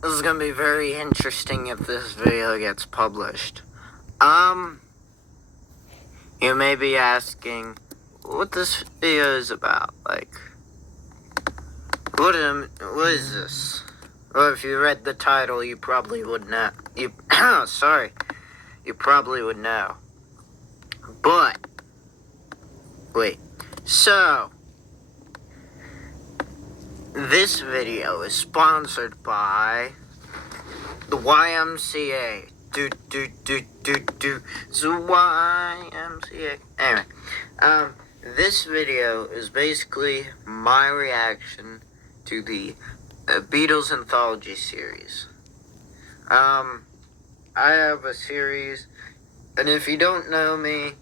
This is gonna be very interesting if this video gets published. You may be asking what this video is about. Like, what is this? Well, if you read the title, you probably would not. You probably would know. But wait, so this video is sponsored by the YMCA. It's the YMCA. Anyway, this video is basically my reaction to the Beatles Anthology series. I have a series, and if you don't know me,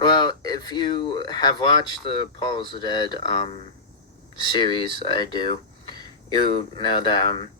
well, if you have watched the Paul's Dead, series I do, you know that I'm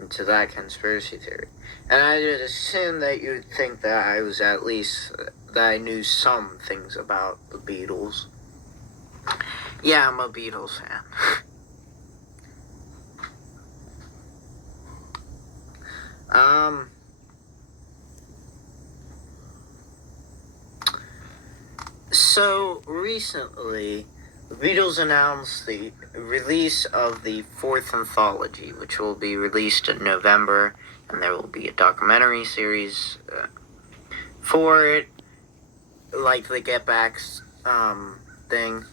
into that conspiracy theory. And I did assume that you'd think that I was at least, that I knew some things about the Beatles. Yeah, I'm a Beatles fan. So, recently, the Beatles announced the release of the fourth anthology, which will be released in November, and there will be a documentary series for it, like the Get Backs thing.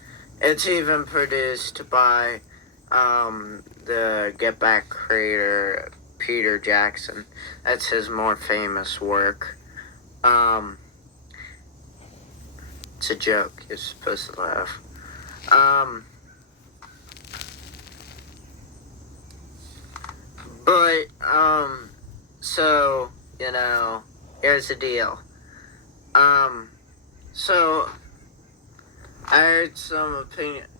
It's even produced by the Get Back creator, Peter Jackson. That's his more famous work. It's a joke. You're supposed to laugh. So, here's the deal. So, I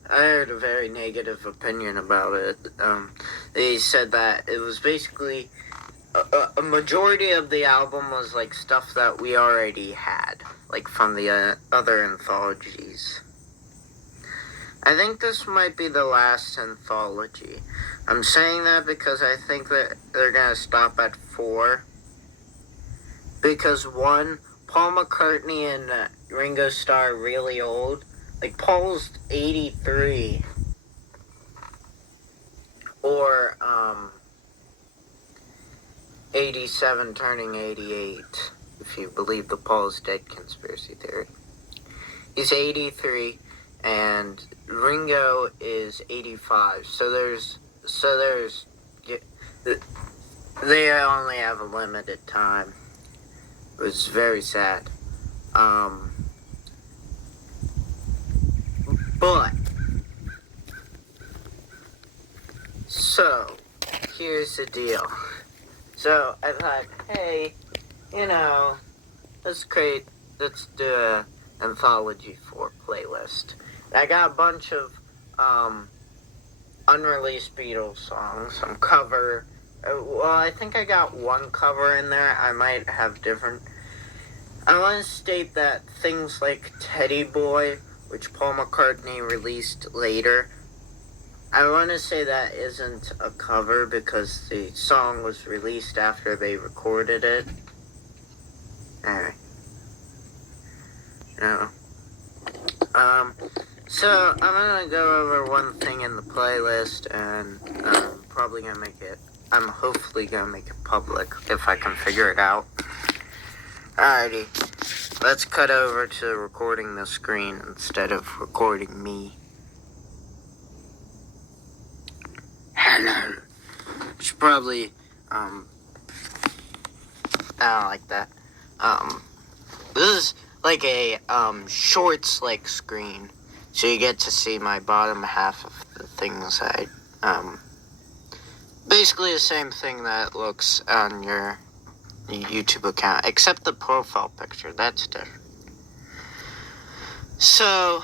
heard a very negative opinion about it. They said that it was basically, a majority of the album was, like, stuff that we already had, like, from the other anthologies. I think this might be the last anthology. I'm saying that because I think that they're gonna stop at 4. Because 1, Paul McCartney and Ringo Starr are really old. Like, Paul's 83. Or, 87 turning 88, if you believe the Paul's dead conspiracy theory. He's 83, and Ringo is 85. So they only have a limited time. It was very sad. But, so, here's the deal. So, I thought, hey, let's do an Anthology 4 playlist. I got a bunch of, unreleased Beatles songs, some cover. I think I got one cover in there. I might have different. I want to state that things like Teddy Boy, which Paul McCartney released later, I want to say that isn't a cover because the song was released after they recorded it. Alright. So I'm gonna go over one thing in the playlist, and I'm hopefully gonna make it public if I can figure it out. Alrighty. Let's cut over to recording the screen instead of recording me. Hello. Should probably, I don't like that. This is like a, shorts like screen. So you get to see my bottom half of the things basically the same thing that looks on your YouTube account, except the profile picture. That's different. So,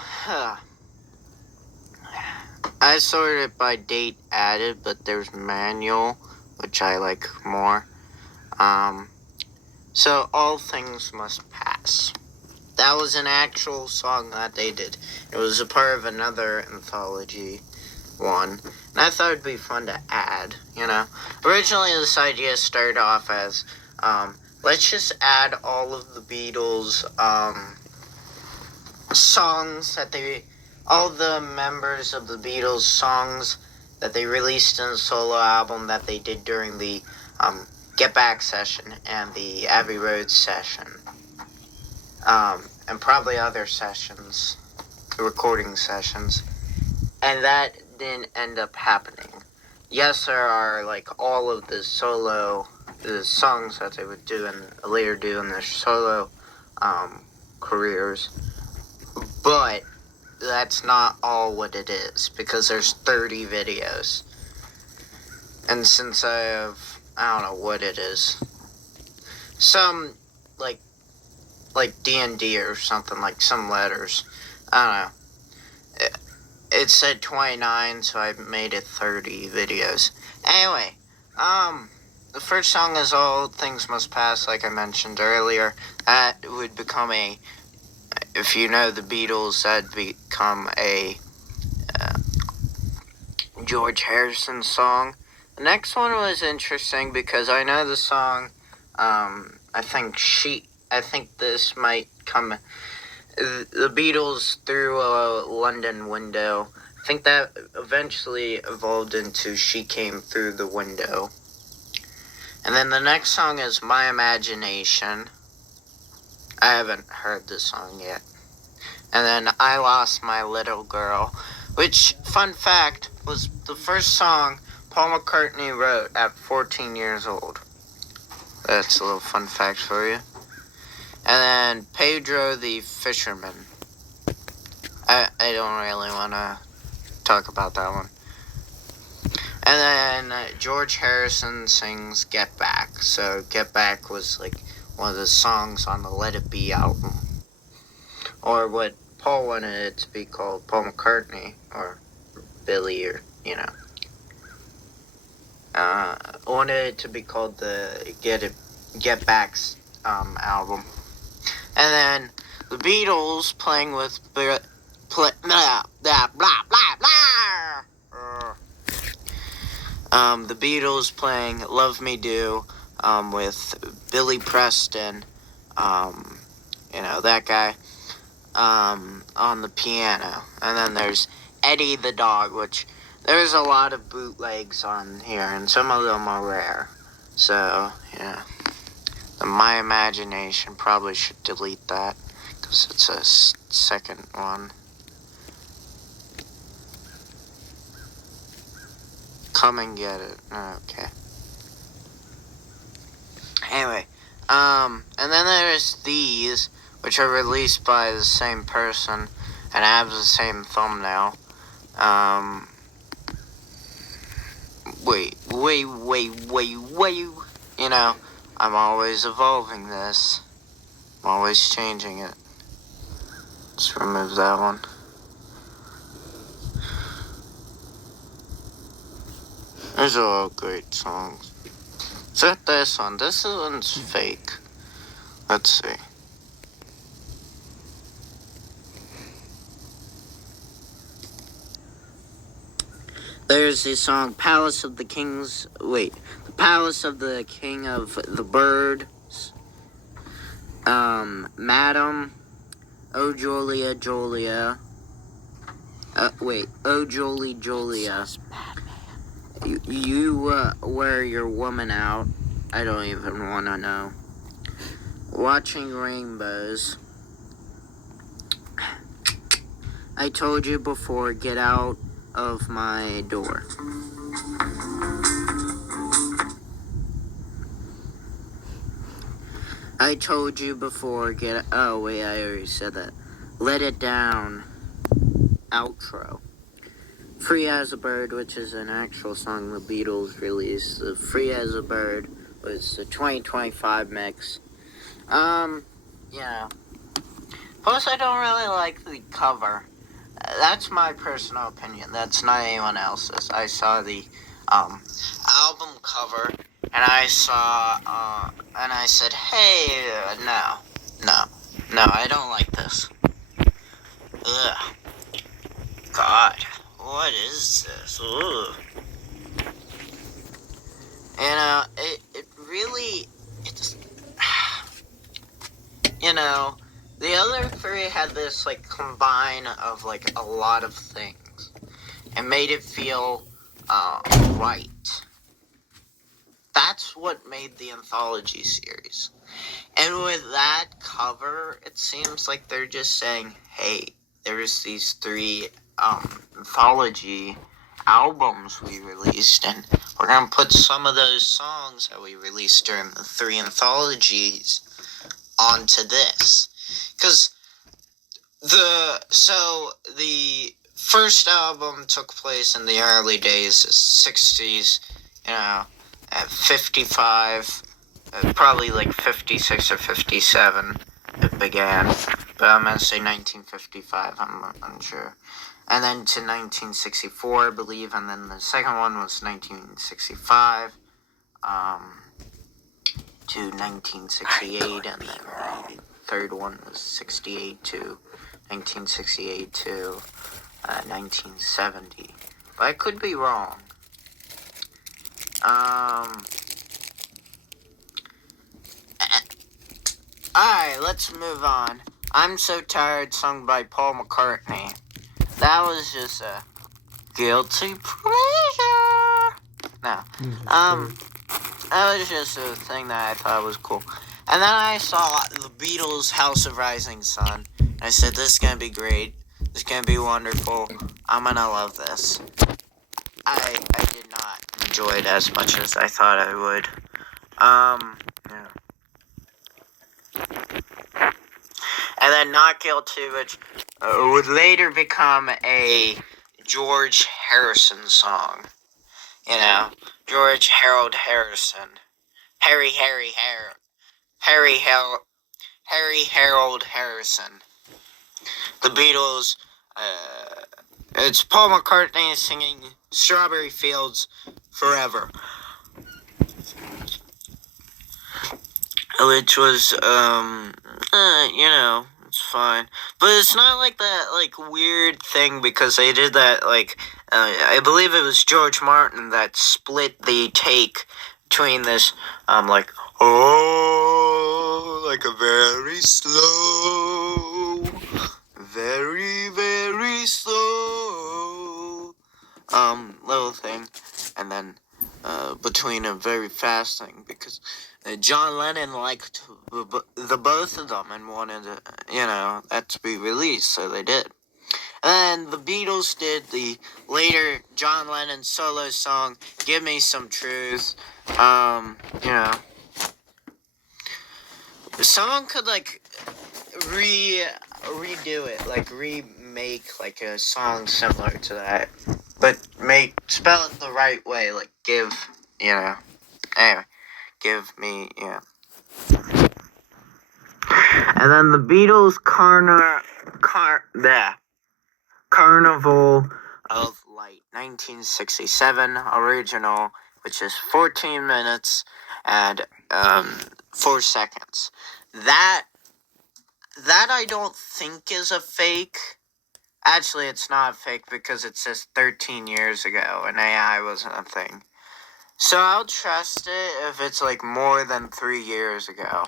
I sorted it by date added, but there's manual, which I like more. So All Things Must Pass. That was an actual song that they did. It was a part of another anthology one. And I thought it'd be fun to add, Originally, this idea started off as, let's just add all of the Beatles, songs all the members of the Beatles songs that they released in a solo album that they did during the, Get Back session and the Abbey Road session. And probably other sessions, recording sessions. And that didn't end up happening. Yes, there are, all of the songs that they would later do in their solo, careers. But that's not all what it is, because there's 30 videos. And since I don't know what it is. Some, like D&D or something, some letters. I don't know. It said 29, so I made it 30 videos. Anyway, the first song is All Things Must Pass, like I mentioned earlier. That would become if you know the Beatles, that'd become a George Harrison song. The next one was interesting because I know the song, I think this might come, the Beatles Through a London Window. I think that eventually evolved into She Came Through the Window. And then the next song is My Imagination. I haven't heard this song yet. And then I Lost My Little Girl, which, fun fact, was the first song Paul McCartney wrote at 14 years old. That's a little fun fact for you. And then Pedro the Fisherman. I don't really want to talk about that one. And then George Harrison sings Get Back. So Get Back was one of the songs on the Let It Be album. Or what Paul wanted it to be called, Paul McCartney, or Billy, or, wanted it to be called the Get Back's album. And then the Beatles playing with blah blah blah blah blah. The Beatles playing Love Me Do, with Billy Preston, that guy, on the piano. And then there's Eddie the Dog, which there's a lot of bootlegs on here, and some of them are rare. So, My Imagination, probably should delete that, because it's a second one. Come and Get It. Okay. Anyway, and then there's these, which are released by the same person, and have the same thumbnail. Wait. I'm always evolving this. I'm always changing it. Let's remove that one. These are all great songs. Except this one. This one's fake. Let's see. There's the song Palace of the King of the Birds. Madam. Oh Julia, Julia. Oh Jolie, Julia. You wear your woman out. I don't even want to know. Watching Rainbows. I told you before, get out of my door. I told you before, oh wait, I already said that. Let It Down. Outro. Free as a Bird, which is an actual song the Beatles released. The Free as a Bird was the 2025 mix. Plus, I don't really like the cover. That's my personal opinion. That's not anyone else's. I saw the album cover, and I said, hey, no, I don't like this. Ugh. God. what is this? Ooh. It really, it's, the other three had this, like, combine of, like, a lot of things. And made it feel, right. That's what made the Anthology series. And with that cover, it seems like they're just saying, hey, there's these three Anthology albums we released, and we're going to put some of those songs that we released during the three anthologies onto this. Because the first album took place in the early days, the 60s, at 55, probably like 56 or 57 it began, but I'm going to say 1955, I'm unsure. And then to 1964, I believe, and then the second one was 1965, to 1968, and then the third one was 68 to 1968 to 1970. But I could be wrong. Alright, let's move on. I'm So Tired, sung by Paul McCartney. That was just a guilty pleasure. No. That was just a thing that I thought was cool. And then I saw the Beatles' House of Rising Sun. And I said, this is going to be great. This is going to be wonderful. I'm going to love this. I did not enjoy it as much as I thought I would. Yeah. And then Not Guilty, which would later become a George Harrison song. George Harold Harrison. Harry Harold Harrison. The Beatles, it's Paul McCartney singing Strawberry Fields Forever. Which was, it's fine. But it's not like that, like, weird thing because they did that, like, I believe it was George Martin that split the take between this, like, oh, like a very slow, very, very slow, little thing, and then, between a very fast thing, because John Lennon liked the both of them and wanted, that to be released, so they did. And the Beatles did the later John Lennon solo song, Give Me Some Truth. Someone could, like, redo it, like, remake, like, a song similar to that. But spell it the right way, like, give, anyway, give me, And then the Beatles' Carnival of Light, 1967 original, which is 14 minutes and 4 seconds. That I don't think is a fake. Actually, it's not fake because it says 13 years ago and AI wasn't a thing. So I'll trust it if it's like more than 3 years ago.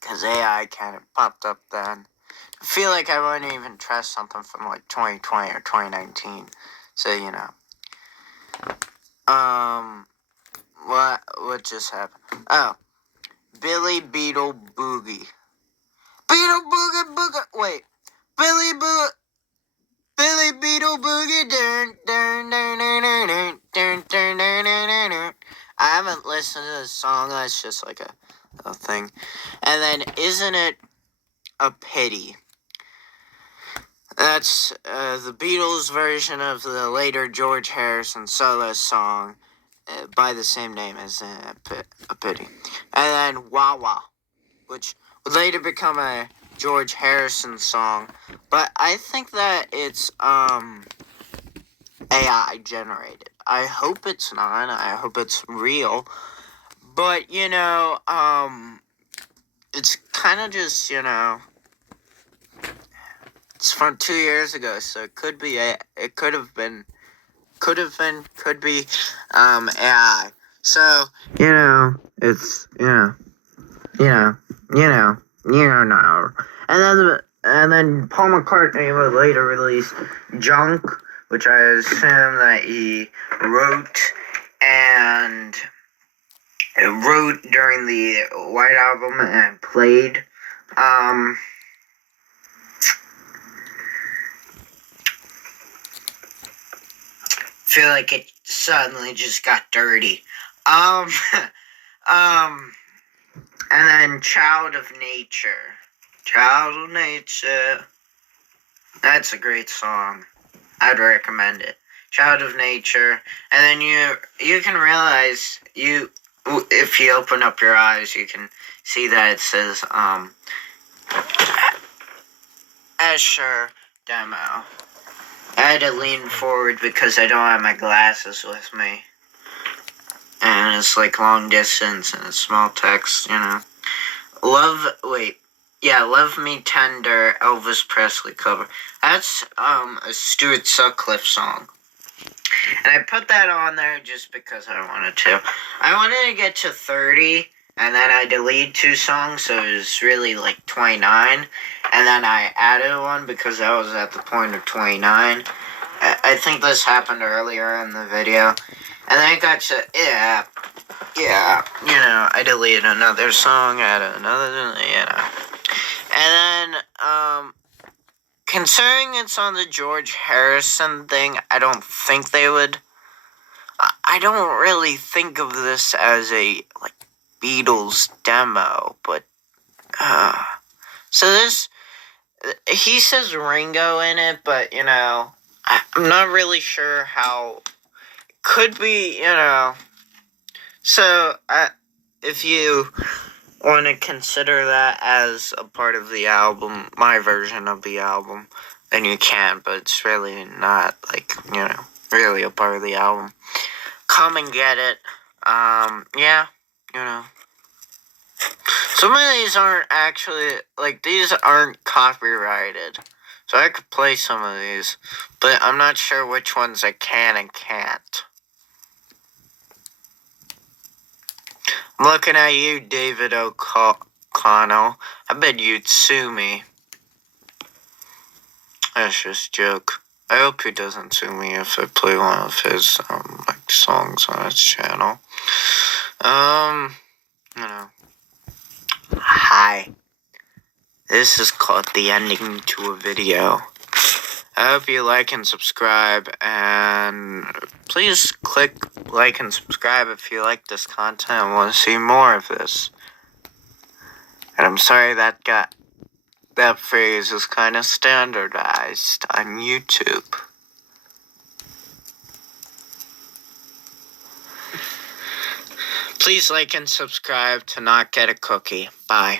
Because AI kind of popped up then. I feel like I wouldn't even trust something from like 2020 or 2019. So, what just happened? Oh, Billy Beetle Boogie. Beetle Boogie Boogie. Wait, Billy Beetle Boogie. I haven't listened to this song. That's just like a thing. And then, Isn't It a Pity? That's the Beatles' version of the later George Harrison solo song by the same name as A Pity. And then Wah Wah, which would later become a George Harrison song. But I think that it's AI generated. I hope it's not. I hope it's real. But, it's kind of just, It's from 2 years ago, so it could be it could be AI. So it's and then Paul McCartney would later release Junk, which I assume that he wrote and during the White Album and played. Feel like it suddenly just got dirty. And then Child of Nature. Child of Nature. That's a great song. I'd recommend it. Child of Nature. And then you can realize if you open up your eyes, you can see that it says Escher demo. I had to lean forward because I don't have my glasses with me. And it's like long distance and it's small text, Love Me Tender, Elvis Presley cover. That's a Stuart Sutcliffe song. And I put that on there just because I wanted to. I wanted to get to 30, and then I deleted 2 songs, so it was really like 29. And then I added one because I was at the point of 29. I think this happened earlier in the video. And then I got to, I deleted another song, added another, And then, considering it's on the George Harrison thing, I don't think they would. I don't really think of this as a, Beatles demo, but, so this, he says Ringo in it, but, I'm not really sure how, could be, so, if you want to consider that as a part of the album, my version of the album, then you can, but it's really not, really a part of the album. Come and get it. Some of these aren't actually, these aren't copyrighted. So I could play some of these, but I'm not sure which ones I can and can't. I'm looking at you, David O'Connell. I bet you'd sue me. That's just a joke. I hope he doesn't sue me if I play one of his, songs on his channel. Hi. This is called the ending to a video. I hope you like and subscribe, and please click like and subscribe if you like this content and want to see more of this. And I'm sorry that phrase is kind of standardized on YouTube. Please like and subscribe to not get a cookie. Bye.